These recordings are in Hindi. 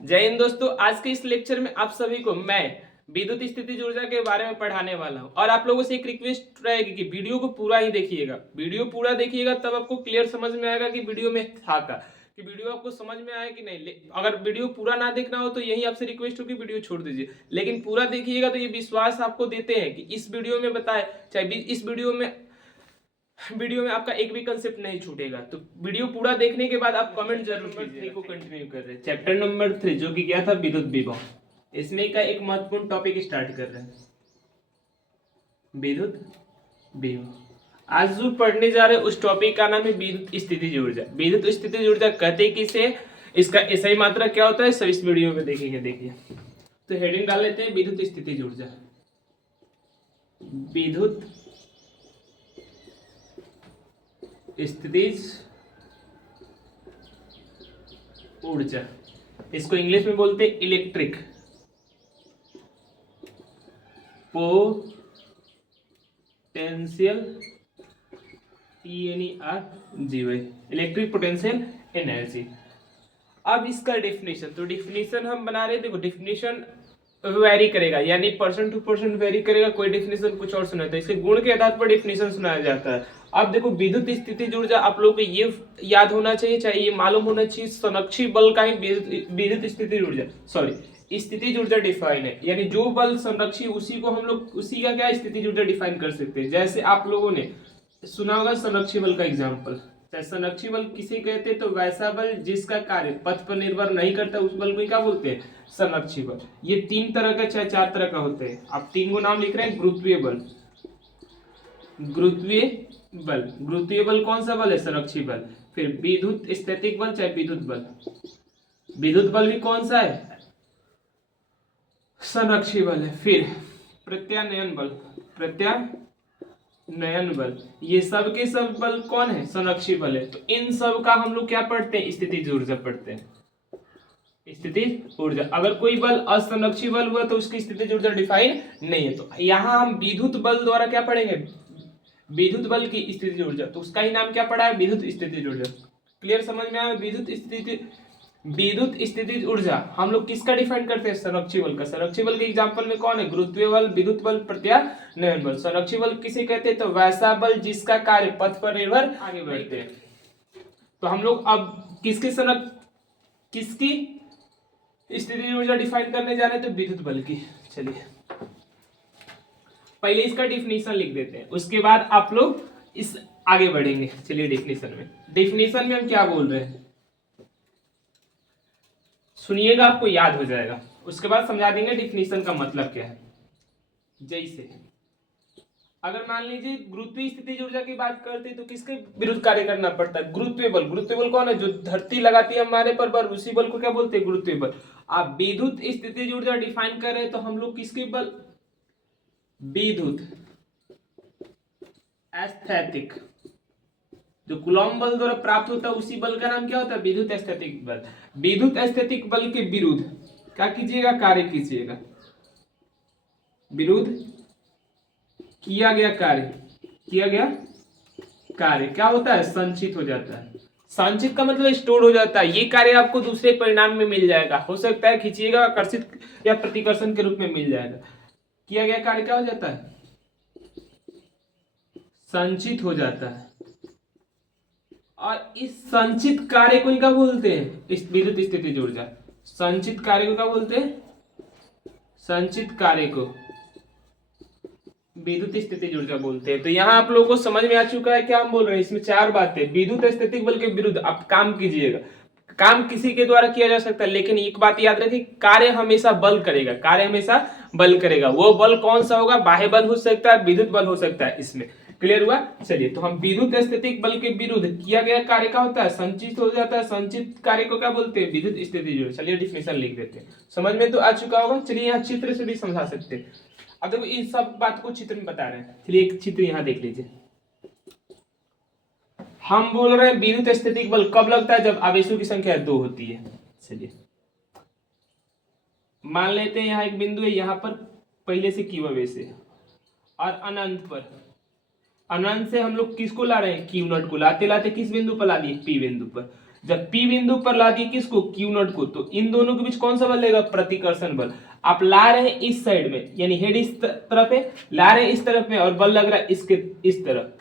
जय हिंद दोस्तों। आज के इस लेक्चर में आप सभी को मैं विद्युत स्थितिज ऊर्जा के बारे में पढ़ाने वाला हूं और आप लोगों से एक रिक्वेस्ट रहेगी कि वीडियो को पूरा ही देखिएगा। वीडियो पूरा देखिएगा तब आपको क्लियर समझ में आएगा कि वीडियो में था क्या, कि वीडियो आपको समझ में आया कि नहीं। अगर वीडियो पूरा ना देखना हो तो यही आपसे रिक्वेस्ट हो कि वीडियो छोड़ दीजिए, लेकिन पूरा देखिएगा तो ये विश्वास आपको देते हैं कि इस वीडियो में बताए, चाहे इस वीडियो में आपका एक भी कंसेप्ट नहीं छूटेगा। तो वीडियो पूरा देखने के बाद आप कमेंट जरूर कीजिए। को कंटिन्यू कर रहे हैं चैप्टर नंबर 3 जो कि क्या था, विद्युत विभव। इसमें का एक महत्वपूर्ण टॉपिक स्टार्ट कर रहे हैं, विद्युत विभव। आज जो पढ़ने जा रहे हैं उस टॉपिक का नाम है विद्युत स्थितिज ऊर्जा। विद्युत स्थितिज ऊर्जा कहते किसे, इसका SI मात्रा क्या होता है, सब इस वीडियो में देखेंगे। देखिए तो हेडिंग डाल लेते हैं, विद्युत स्थितिज ऊर्जा। विद्युत स्थितिज ऊर्जा, इसको इंग्लिश में बोलते हैं electric potential, ENERGY, electric potential energy. अब इसका डेफिनेशन, तो डेफिनेशन हम बना रहे हैं। देखो डेफिनेशन वेरी करेगा, यानी पर्सन टू पर्सन वेरी करेगा। कोई डेफिनेशन कुछ और सुनाता है, इसके गुण के आधार पर डेफिनेशन सुनाया जाता है। अब देखो विद्युत स्थितिज ऊर्जा आप लोगों को ये याद होना चाहिए, चाहे ये मालूम होना चाहिए, संरक्षी बल का ही विद्युत स्थितिज ऊर्जा, सॉरी स्थितिज ऊर्जा डिफाइन है। यानी जो बल संरक्षी उसी को हम लोग, उसी का क्या स्थितिज ऊर्जा डिफाइन कर सकते हैं। जैसे आप लोगों ने सुना होगा संरक्षी बल का एग्जाम्पल। संरक्षी बल किसे कहते हैं, तो वैसा बल जिसका कार्य पथ पर निर्भर नहीं करता, उस बल को क्या बोलते हैं, संरक्षी बल। ये 3 तरह का चाहे 4 तरह का होते हैं। आप 3 को नाम लिख रहे हैं, गुरुत्वीय बल। गुरुत्वीय बल, गुरुत्वीय बल कौन सा बल है, संरक्षी बल। फिर विद्युत स्थैतिक बल चाहे विद्युत बल, विद्युत बल भी कौन सा है, संरक्षी बल है। फिर प्रत्यानयन बल, प्रत्यानयन बल, ये सब के सब बल कौन है, संरक्षी बल है। तो इन सब का हम लोग क्या पढ़ते हैं, स्थितिज ऊर्जा पढ़ते हैं। स्थितिज ऊर्जा, अगर कोई बल असंरक्षी बल हुआ तो उसकी स्थितिज ऊर्जा डिफाइन नहीं है। तो यहां हम विद्युत बल द्वारा क्या पढ़ेंगे, विद्युत बल की स्थितिज ऊर्जा, तो उसका ही नाम क्या पड़ा है, विद्युत स्थितिज ऊर्जा। क्लियर समझ में आया। विद्युत स्थितिज ऊर्जा हम लोग किसका डिफाइन करते हैं, संरक्षी बल का। संरक्षी बल के एग्जांपल में कौन है, गुरुत्वीय बल, विद्युत बल, प्रत्यानयन बल। संरक्षी बल किसे कहते हैं, तो वैसा बल जिसका कार्य पथ पर निर्भर आगे बढ़ते हैं। तो हम लोग अब किसकी स्थितिज ऊर्जा डिफाइन करने जा रहे हैं, तो विद्युत बल की। चलिए पहले इसका डिफिनीशन लिख देते हैं, उसके बाद आप लोग इस आगे बढ़ेंगे। चलिए डेफिनेशन में हम क्या बोल रहे हैं सुनिएगा, आपको याद हो जाएगा। उसके बाद समझा देंगे डेफिनेशन का मतलब क्या है। जैसे अगर मान लीजिए गुरुत्वीय स्थितिज ऊर्जा की बात करते हैं तो किसके विरुद्ध कार्य करना पड़ता है, गुरुत्वीय बल। गुरुत्वीय बल कौन है, जो धरती लगाती है हमारे पर उसी बल को क्या बोलते हैं, गुरुत्वीय बल। आप विद्युत स्थितिज ऊर्जा डिफाइन कर रहे हैं तो हम लोग किसके बल, विद्युत स्थैतिक, जो कूलॉम बल द्वारा प्राप्त होता है उसी बल का नाम क्या होता है, विद्युत स्थैतिक बल। विद्युत स्थैतिक बल के विरुद्ध क्या कीजिएगा, कार्य कीजिएगा। विरुद्ध किया गया कार्य क्या होता है, संचित हो जाता है। संचित का मतलब स्टोर हो जाता है। ये कार्य आपको दूसरे परिणाम में मिल जाएगा, हो सकता है खींचिएगा आकर्षित या प्रतिकर्षण के रूप में मिल जाएगा। किया गया कार्य क्या हो जाता है, संचित हो जाता है। और इस संचित कार्य को क्या बोलते हैं, इस विद्युत स्थितिज ऊर्जा। संचित कार्य को क्या बोलते हैं, संचित कार्य को विद्युत स्थितिज ऊर्जा बोलते हैं। तो यहाँ आप लोगों को समझ में आ चुका है क्या हम बोल रहे हैं। इसमें 4 बातें, विद्युत स्थैतिक बल के विरुद्ध आप काम कीजिएगा। काम किसी के द्वारा किया जा सकता है, लेकिन एक बात याद रखिए, कार्य हमेशा बल करेगा, कार्य हमेशा बल करेगा। वो बल कौन सा होगा, बाह्य बल हो सकता है, विद्युत बल हो सकता है। इसमें क्लियर हुआ। चलिए तो हम विद्युत स्थैतिक बल के विरुद्ध किया गया कार्य क्या होता है, संचित हो जाता है। संचित कार्य को क्या बोलते हैं, विद्युत स्थितिज ऊर्जा। चलिए डिफिनेशन लिख देते हैं, समझ में तो आ चुका होगा। चलिए यहाँ चित्र से भी समझा सकते हैं। अब देखो इस सब बात को चित्र में बता रहे हैं। चलिए एक चित्र यहाँ देख लीजिए। हम बोल रहे हैं विद्युत स्थैतिक बल कब लगता है, जब आवेशों की संख्या 2 होती है। चलिए मान लेते हैं यहाँ एक बिंदु है, यहाँ पर पहले से क्यू आवेश है, और अनंत पर, अनंत से हम लोग किसको ला रहे हैं, क्यू नॉट को। लाते लाते किस बिंदु पर ला दिए, पी बिंदु पर। जब P बिंदु पर ला दिए किसको, Q नॉट को, तो इन दोनों के बीच कौन सा बल लगेगा, प्रतिकर्षण बल। आप ला रहे हैं इस साइड में, यानी हेड इस तरफ है, ला रहे हैं इस तरफ में, और बल लग रहा है इसके इस तरफ।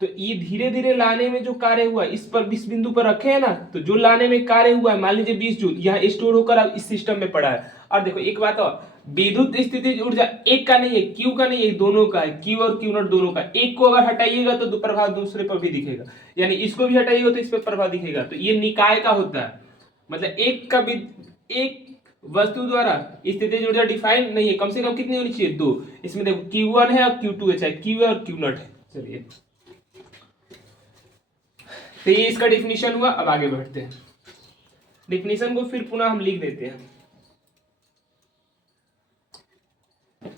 तो ये धीरे धीरे लाने में जो कार्य हुआ, इस पर 20 बिंदु पर रखे हैं ना, तो जो लाने में कार्य हुआ है, मान लीजिए 20 जूल, यहाँ स्टोर होकर अब इस सिस्टम में पड़ा है। और देखो एक बात और, विद्युत स्थितिज ऊर्जा एक का नहीं है, क्यू का नहीं है, दोनों का है, क्यू और क्यू नॉट दोनों का। एक को अगर हटाइएगा तो प्रभाव दूसरे पर भी दिखेगा, यानी इसको भी हटाइएगा तो इस पर प्रभाव दिखेगा। तो ये निकाय का होता है, मतलब एक वस्तु द्वारा स्थितिज ऊर्जा डिफाइन नहीं है, कम से कम कितनी होनी चाहिए, 2। इसमें देखो Q1 है और Q2 है, चाहे Q है और Q नॉट है। चलिए, तो ये इसका डिफिनीशन हुआ। अब आगे बढ़ते हैं, डिफिनीशन को फिर पुनः हम लिख देते हैं।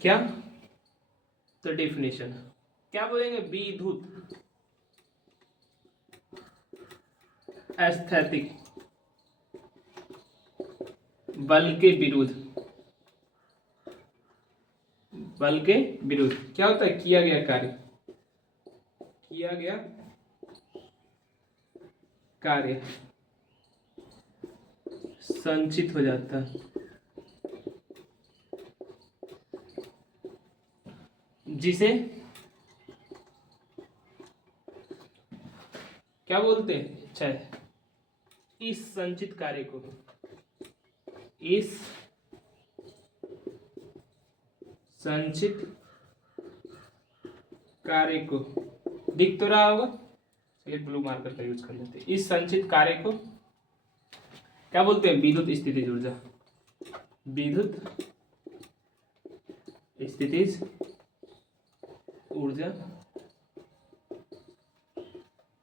क्या, तो डेफिनेशन क्या बोलेंगे, विद्युत एस्थेटिक बल के विरुद्ध, बल के विरुद्ध क्या होता है, किया गया कार्य, किया गया कार्य संचित हो जाता है, जिसे क्या बोलते हैं, अच्छा, इस संचित कार्य को, इस संचित कार्य को, दिख तो रहा होगा, चलिए ब्लू मार्कर का यूज कर लेते हैं। इस संचित कार्य को क्या बोलते हैं, विद्युत स्थितिज ऊर्जा, विद्युत स्थितिज ऊर्जा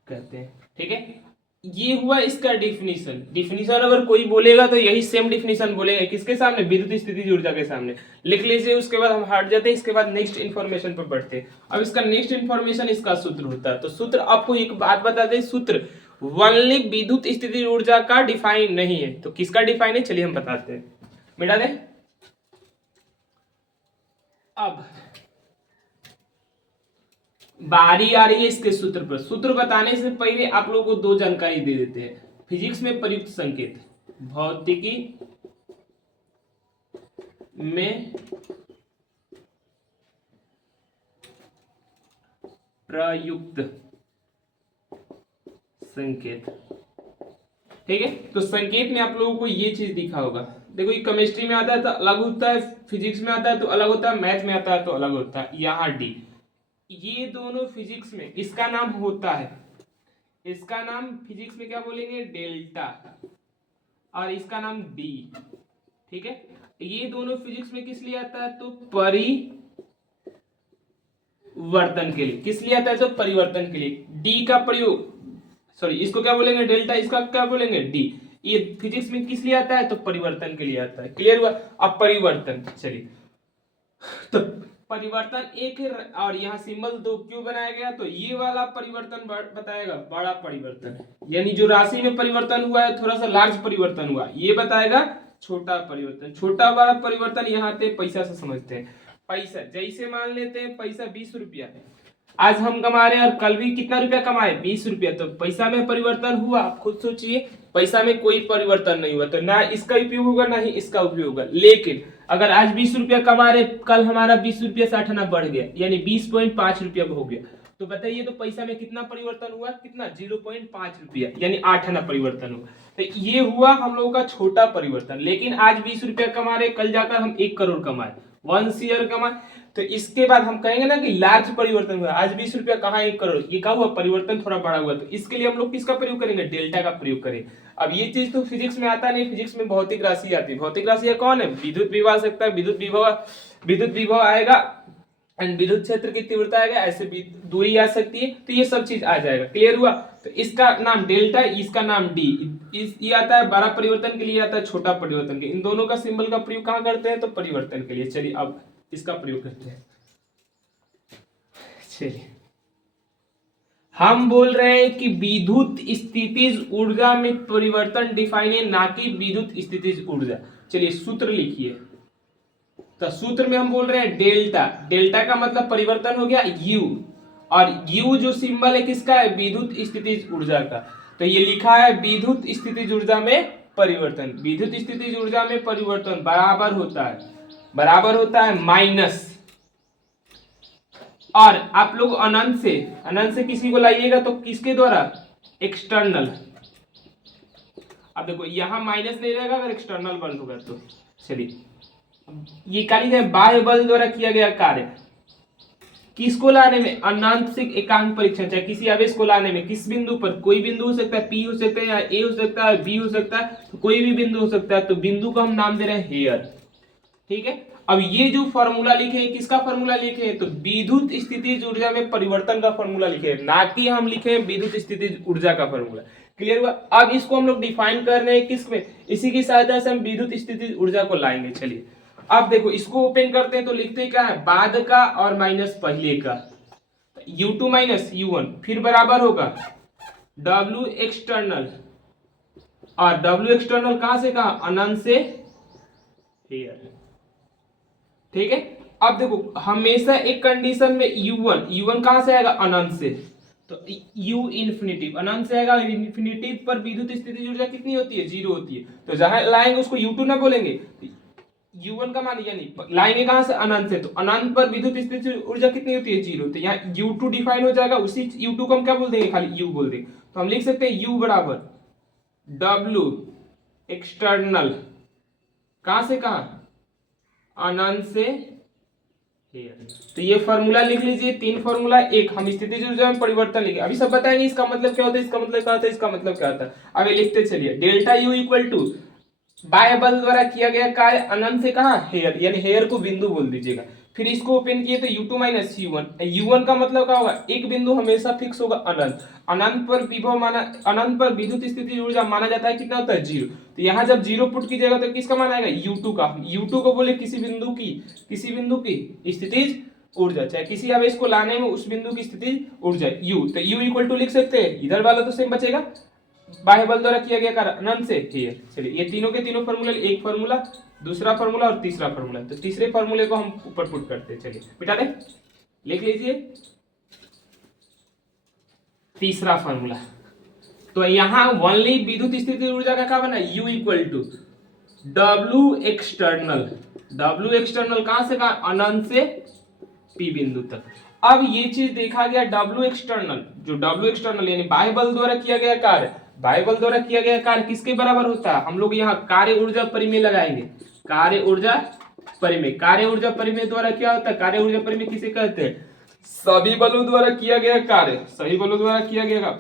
कहते हैं। ठीक है, ये हुआ इसका डिफिनीशन। डिफिनीशन अगर कोई बोलेगा तो यही सेम डिफिनीशन बोलेगा, किसके सामने, विद्युत स्थितिज ऊर्जा के सामने। लिख लीजिए, उसके बाद हम हट जाते हैं, इसके बाद नेक्स्ट इन्फॉर्मेशन पर बढ़ते हैं। अब इसका नेक्स्ट इन्फॉर्मेशन इसका सूत्र होता है। तो सूत्र, आपको एक बात बता दें, सूत्र ओनली विद्युत स्थितिज ऊर्जा का डिफाइन नहीं है। तो किसका डिफाइन है, चलिए हम बताते हैं, मिटा दें। अब बारी आ रही है इसके सूत्र पर। सूत्र बताने से पहले आप लोगों को 2 जानकारी दे देते हैं। फिजिक्स में प्रयुक्त संकेत, भौतिकी में प्रयुक्त संकेत। ठीक है, तो संकेत में आप लोगों को ये चीज दिखा होगा। देखो, ये केमिस्ट्री में आता है तो अलग होता है, फिजिक्स में आता है तो अलग होता है, मैथ में आता है तो अलग होता है। यहाँ डी, ये दोनों फिजिक्स में इसका नाम होता है, इसका नाम फिजिक्स में क्या बोलेंगे, डेल्टा, और इसका नाम डी। ठीक है, ये दोनों फिजिक्स में किस लिए आता है, तो परिवर्तन के लिए। किस लिए आता है, तो परिवर्तन के लिए। डी का प्रयोग, सॉरी, इसको क्या बोलेंगे, डेल्टा, इसका क्या बोलेंगे, डी। ये फिजिक्स में किस लिए आता है, तो परिवर्तन के लिए आता है। क्लियर हुआ। अब परिवर्तन, चलिए, तो परिवर्तन एक है, और यहाँ सिंबल 2 क्यों बनाया गया, तो ये वाला परिवर्तन बताएगा बड़ा परिवर्तन, यानी जो राशि में परिवर्तन हुआ है, थोड़ा सा लार्ज परिवर्तन हुआ, ये बताएगा छोटा परिवर्तन। छोटा बड़ा परिवर्तन यहाँ पे पैसा से समझते हैं। पैसा, जैसे मान लेते हैं पैसा 20 रुपया है, आज हम कमा रहे हैं और कल भी कितना रुपया कमाए, 20 रुपया, तो पैसा में परिवर्तन हुआ। आप खुद सोचिए, पैसा में कोई परिवर्तन नहीं हुआ, तो ना इसका उपयोग होगा ना ही इसका उपयोग होगा। लेकिन अगर आज 20 रुपया कमा रहे, कल हमारा 20 रुपया से 8 आना बढ़ गया, यानी 20.5 रुपया हो गया, तो बताइए तो पैसा में कितना परिवर्तन हुआ, कितना, 0.5 रुपया, यानी 8 आना परिवर्तन हुआ। तो ये हुआ हम लोगों का छोटा परिवर्तन। लेकिन आज 20 रुपया कमा रहे, कल जाकर हम 1 करोड़ कमाए, 1 शेयर कमाए, तो इसके बाद हम कहेंगे ना कि लार्ज परिवर्तन हुआ। आज 20 रुपया कहाँ 1 करोड़, ये क्या हुआ, परिवर्तन थोड़ा बड़ा हुआ। तो इसके लिए हम लोग किसका प्रयोग करेंगे, डेल्टा का प्रयोग करें। अब ये चीज तो फिजिक्स में आता नहीं, फिजिक्स में भौतिक राशि आती है। भौतिक राशि कौन है, विद्युत विभव आ सकता है, विद्युत विभव आएगा, एंड विद्युत क्षेत्र की तीव्रता आएगा, ऐसे भी दूरी आ सकती है, तो ये सब चीज आ जाएगा। क्लियर हुआ। तो इसका नाम डेल्टा, इसका नाम डी। ये आता है बड़ा परिवर्तन के लिए, आता है छोटा परिवर्तन के। इन दोनों का सिंबल का प्रयोग कहाँ करते हैं, तो परिवर्तन के लिए। चलिए अब इसका प्रयोग करते हैं। चलिए, हम बोल रहे हैं कि विद्युत स्थितिज ऊर्जा में परिवर्तन डिफाइन है, ना कि विद्युत स्थितिज ऊर्जा। चलिए सूत्र लिखिए। तो सूत्र में हम बोल रहे हैं डेल्टा, डेल्टा का मतलब परिवर्तन हो गया, यू, और यू जो सिंबल है किसका है, विद्युत स्थितिज ऊर्जा का। तो ये लिखा है विद्युत स्थितिज ऊर्जा में परिवर्तन। विद्युत स्थितिज ऊर्जा में परिवर्तन बराबर होता है माइनस, और आप लोग अनंत से किसी को लाइएगा तो किसके द्वारा, एक्सटर्नल। अब देखो यहां माइनस नहीं रहेगा अगर एक्सटर्नल बल होगा तो। चलिए ये काली है बाह्य बल द्वारा किया गया कार्य, किसको लाने में, अनंत से एकांक परीक्षण, चाहे किसी आवेश को लाने में किस बिंदु पर, कोई बिंदु हो सकता है, पी हो सकता है या ए हो सकता है, बी हो सकता है, तो कोई भी बिंदु हो सकता है, तो बिंदु को हम नाम दे रहे हैं हेयर। ठीक है, अब ये जो फॉर्मूला लिखे हैं किसका फॉर्मूला लिखे हैं, तो विद्युत स्थितिज ऊर्जा में परिवर्तन का फॉर्मूला लिखे हैं, ना कि हम लिखे हैं विद्युत स्थितिज ऊर्जा का फॉर्मूला। क्लियर हुआ। अब इसको हम लोग डिफाइन कर रहे हैं किस में, इसी की सहायता से हम विद्युत स्थितिज ऊर्जा को लाएंगे। चलिए अब देखो इसको ओपन करते हैं तो लिखते क्या है, बाद का और माइनस पहले का, U2 माइनस U1 फिर बराबर होगा W एक्सटर्नल, और W एक्सटर्नल कहां से कहा, अनंत से हेयर। ठीक है, अब देखो हमेशा एक कंडीशन में U1 कहां से आएगा, अनंत से, तो U इन्फिनिटिव अनंत से आएगा, इन्फिनिटिव पर विद्युत स्थितिज ऊर्जा कितनी होती है, 0 होती है, तो जहां लाएंगे उसको U2 ना बोलेंगे, U1 का मान यानी लाएंगे कहां से, अनंत से, तो अनंत पर विद्युत स्थितिज ऊर्जा कितनी होती है, 0, तो यहाँ U2 डिफाइन हो जाएगा, उसी U2 को हम क्या बोल देंगे, खाली U बोल देंगे, तो हम लिख सकते हैं U बराबर W एक्सटर्नल, कहां से कहां, अनंत से हेयर। तो ये फॉर्मूला लिख लीजिए, 3 फॉर्मूला, एक हम स्थितिज ऊर्जा में परिवर्तन लिखे, अभी सब बताएंगे इसका मतलब क्या होता है, इसका मतलब क्या होता है, इसका मतलब क्या होता है। अब लिखते चलिए, डेल्टा U इक्वल टू बाह्य बल द्वारा किया गया कार्य अनंत से कहा, हेयर, यानी हेयर को बिंदु बोल दीजिएगा, फिर इसको ओपन किए तो U2 माइनस U1 का मतलब क्या होगा, एक बिंदु हमेशा फिक्स होगा, अनंत पर विभव माना, अनंत पर विद्युत स्थितिज ऊर्जा माना जाता है कितना होता है, 0, तो यहाँ जब 0 पुट कीजिएगा तो किसका मान आएगा, U2 का। U2 को बोले किसी बिंदु की स्थितिज ऊर्जा, चाहे किसी आवेश को लाने में उस बिंदु की स्थितिज ऊर्जा U, तो U इक्वल टू लिख सकते हैं, इधर वाला तो सेम बचेगा, बाह्य बल द्वारा किया गया कार्य अनंत से हेयर। चलिए ये तीनों के तीनों फॉर्मूले, एक फॉर्मूला, दूसरा फॉर्मूला और तीसरा फॉर्मूला, तो तीसरे फॉर्मूले को हम ऊपर पुट करते हैं। चलिए मिटा दें, लिख लीजिए तीसरा फॉर्मूला, तो यहां ओनली विद्युत स्थितिज ऊर्जा का क्या बना, U equal to W external कहां से कहा, अनंत से P बिंदु तक। अब ये चीज देखा गया, W एक्सटर्नल यानी बाह्य बल द्वारा किया गया कार्य, बाह्य बल द्वारा किया गया कार्य किसके बराबर होता है, हम लोग यहाँ कार्य ऊर्जा परिमेय लगाएंगे, कार्य ऊर्जा परिमेय द्वारा क्या होता है, कार्य ऊर्जा परिमेय किसे कहते हैं, सभी बलों द्वारा किया गया कार्य, सभी बलों द्वारा किया गया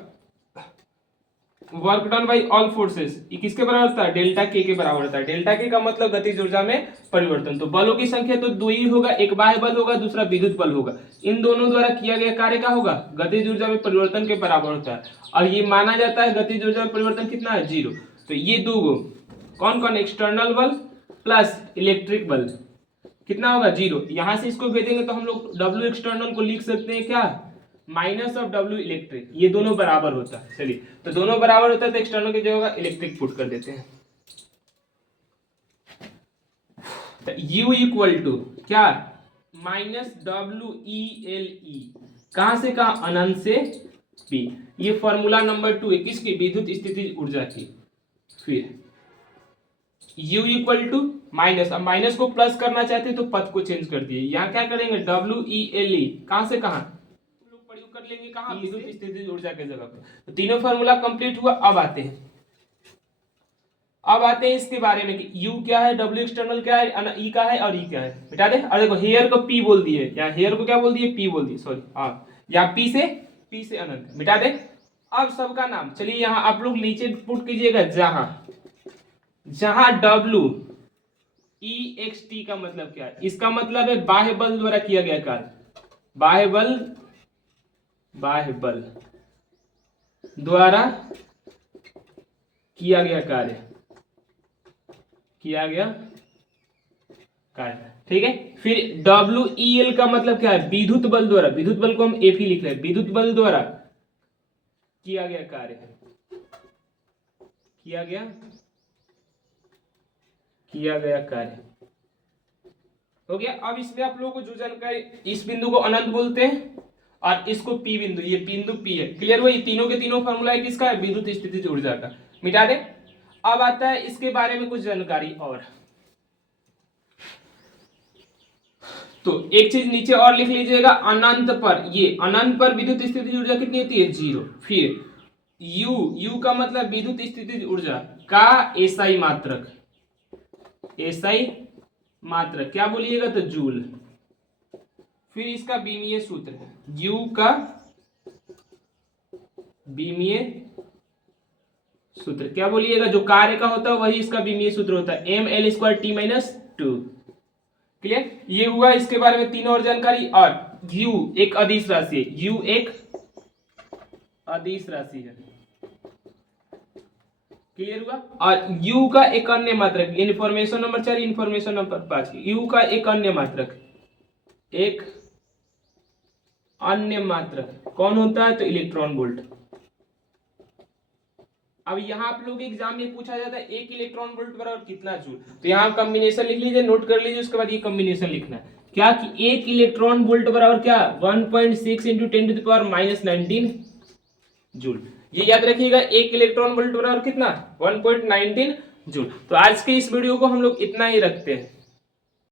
work done by all forces, ये किसके बराबर होता है, डेल्टा के बराबर होता है। डेल्टा के का मतलब गतिज ऊर्जा में परिवर्तन, तो बलों की संख्या तो 2 ही होगा, एक बाह्य बल होगा, दूसरा विद्युत बल होगा, इन दोनों द्वारा किया गया कार्य का होगा, गतिज ऊर्जा में परिवर्तन के बराबर होता है, और ये माना जाता है गतिज ऊर्जा में परिवर्तन कितना है, 0। तो ये दो कौन कौन, एक्सटर्नल बल प्लस इलेक्ट्रिक बल कितना होगा, 0। यहां से इसको भेजेंगे तो हम लोग W एक्सटर्नल को लिख सकते हैं क्या, माइनस ऑफ W इलेक्ट्रिक, ये दोनों बराबर होता है। चलिए तो दोनों बराबर होता है तो एक्सटर्नल की जगह इलेक्ट्रिक पुट कर देते हैं, तो U इक्वल टू क्या, माइनस WeLe, कहां से कहा, अनंत से P। ये फॉर्मूला नंबर 2 है किसकी, विद्युत स्थितिज ऊर्जा की। फिर U इक्वल टू माइनस, अब माइनस को प्लस करना चाहते हैं तो पद को चेंज कर दिए, यहाँ क्या करेंगे, WeLe कहां से कहां, प्रयोग कर लेंगे कहां, विद्युत स्थितिज ऊर्जा के जगह पे। तो तीनों फॉर्मूला कंप्लीट हुआ। अब आते हैं इसके बारे में कि U क्या है, W एक्सटर्नल क्या है, E का है और E क्या है, मिटा दे। और देखो हेयर को P बोल दिए, यहाँ हेयर को क्या बोल दिए, P बोल दिए, सॉरी हाँ, यहाँ P से अनंत, मिटा दे। अब सबका नाम, चलिए यहाँ आप लोग नीचे पुट कीजिएगा, जहां W EXT का मतलब क्या है, इसका मतलब है बाह्य बल द्वारा किया गया कार्य, बाह्य बल द्वारा किया गया कार्य, ठीक है। फिर WEL का मतलब क्या है, विद्युत बल द्वारा, विद्युत बल को हम F ही लिख रहे हैं, विद्युत बल द्वारा किया गया कार्य, हो गया। अब इसमें आप लोगों को जो जानकारी, इस बिंदु को अनंत बोलते हैं और इसको पी बिंदु, ये बिंदु पी है। क्लियर हुआ? ये तीनों के तीनों फॉर्मूला है किसका? विद्युत स्थितिज ऊर्जा का। मिटा दे। अब आता है इसके बारे में कुछ जानकारी और। तो एक चीज नीचे और लिख लीजिएगा, अनंत पर, ये अनंत पर विद्युत स्थितिज ऊर्जा कितनी होती है? 0। फिर यू का मतलब विद्युत स्थितिज ऊर्जा का एसआई मात्रक, एसआई मात्रक क्या बोलिएगा? तो जूल। फिर इसका बीमीय सूत्र है, यू का बीमीय सूत्र क्या बोलिएगा? जो कार्य का होता है वही इसका बीमीय सूत्र होता है, mL²T-2। क्लियर? ये हुआ इसके बारे में तीन और जानकारी। और u एक अदिश राशि है, u एक अदिश राशि है। क्लियर हुआ? और u का एक अन्य मात्रक, information number 4, information number 5, u का एक अन्य मात्रक, एक अन्य मात्रक कौन होता है? तो इलेक्ट्रॉन वोल्ट। अब यहाँ आप लोग एग्जाम में पूछा जाता है एक इलेक्ट्रॉन वोल्ट बराबर कितना जूल, तो यहाँ कॉम्बिनेशन लिख लीजिए, नोट कर लीजिए, उसके बाद ये कॉम्बिनेशन लिखना है क्या कि एक इलेक्ट्रॉन वोल्ट बराबर क्या? 1.6 × 10⁻19 जूल। ये याद रखिएगा, एक इलेक्ट्रॉन वोल्ट बराबर कितना? 1.19 जूल। तो आज के इस वीडियो को हम लोग इतना ही रखते हैं।